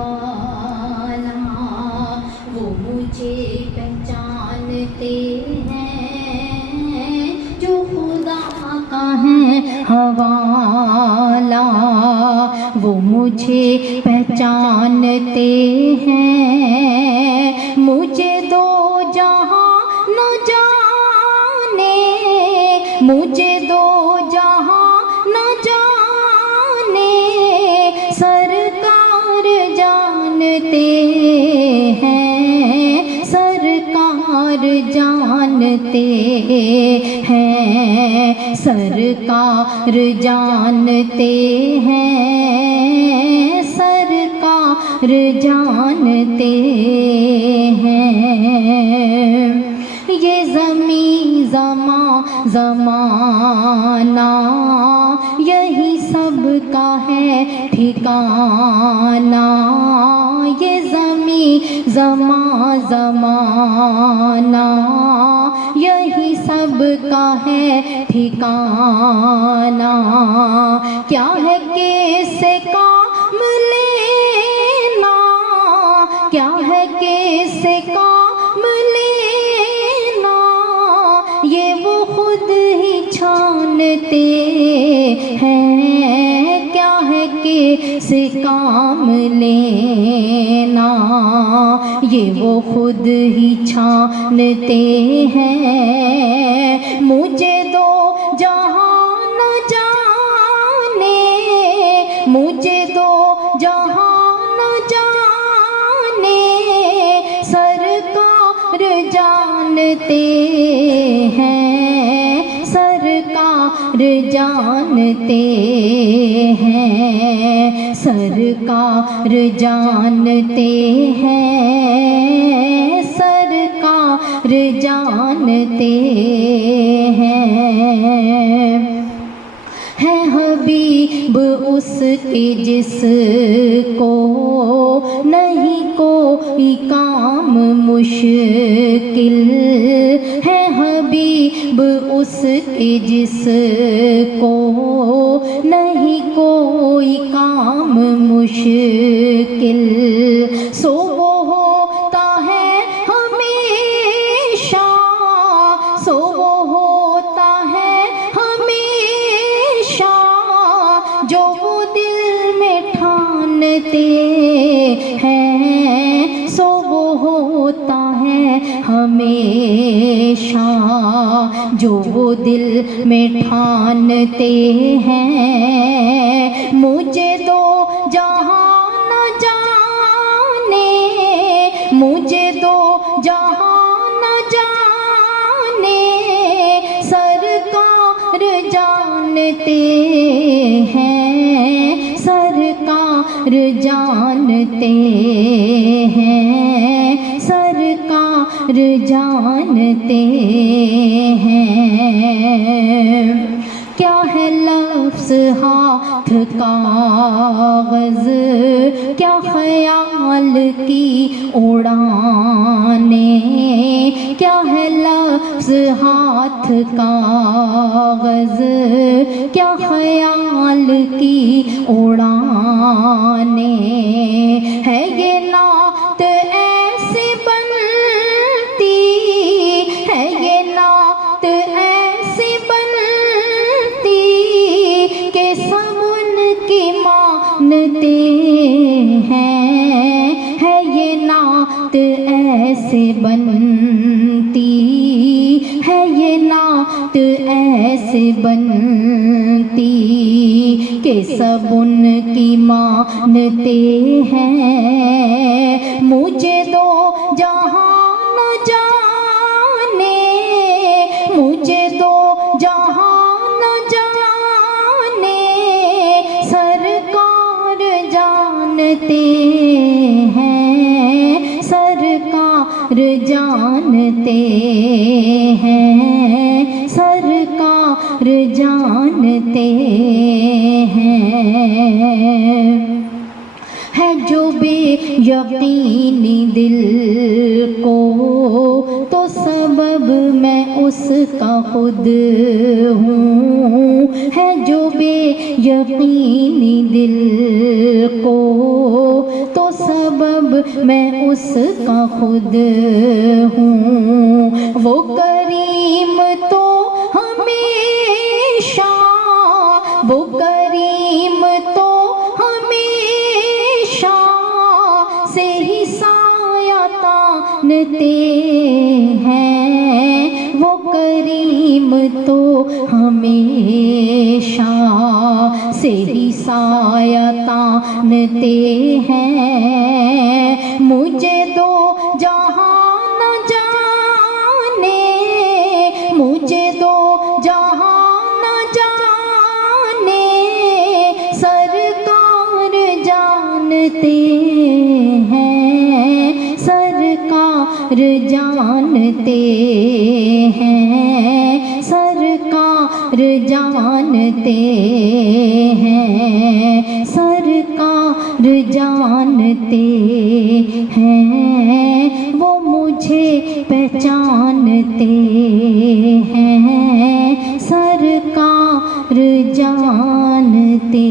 वाला, वो मुझे पहचानते हैं जो खुदा का है हवाला, वो मुझे पहचानते हैं। मुझे दो जहां न जाने, मुझे दो जहां न जाने, सरकार जानते हैं, सरकार जानते हैं, सरकार जानते हैं, सरकार जानते हैं। ये ज़मीं ज़माना यही सब का है ठिकाना, ये ज़मीं ज़माना यही सब का है ठिकाना। क्या है कैसे काम लेना, क्या है कैसे काम लेना, ये वो खुद ही छानते हैं। क्या है कैसे काम लेना, ये वो खुद ही छानते हैं। मुझे दो जहां न जाने, मुझे दो जहां न जाने, सरकार जानते हैं, सरकार जानते हैं, सरकार जानते हैं, सरकार जानते हैं। है हबीब उसके जिसको नहीं कोई काम मुश्किल, है हबीब उसके जिसको नहीं कोई काम मुश्किल। सो वो होता है हमेशा, सो वो होता है हमेशा, जो वो दिल में ठानते हैं। सो वो होता है हमेशा, जो वो दिल में ठानते हैं। मुझे दो जहां न जाने, मुझे दो जहां न जाने, सरकार जानते हैं, सरकार जानते हैं, सरकार जानते हैं। क्या है लफ्ज़ हाथ कागज़, क्या ख्याल की उड़ाने, क्या है लफ्ज़ हाथ कागज़, क्या ख्याल की उड़ाने। है ये नात ऐसे बनती, है ये नात ऐसे बनती, के सब उनकी मानते हैं। है ये नात ऐसे बनती, है ये नात ऐसे बनती, के सब उनकी मानते हैं। मुझे दो जहां न जाने, मुझे दो जहां न जाने, सरकार जानते हैं, सरकार जानते हैं, सरकार जानते हैं। है जो बेयकीनी दिल को, तो सबब मैं उसका खुद हूँ। है जो बेयकीनी दिल को, तो उसका खुद हूँ। वो करीम तो हमेशा, वो करीम तो हमेशा से ही साया तानते हैं। वो करीम तो हमेशा से ही साया तानते हैं। मुझे दो जहां न जाने, मुझे दो जहां न जाने, सरकार जानते हैं, सरकार जानते हैं, सरकार जानते हैं, सरकार जानते हैं। वो मुझे पहचानते हैं, सरकार जानते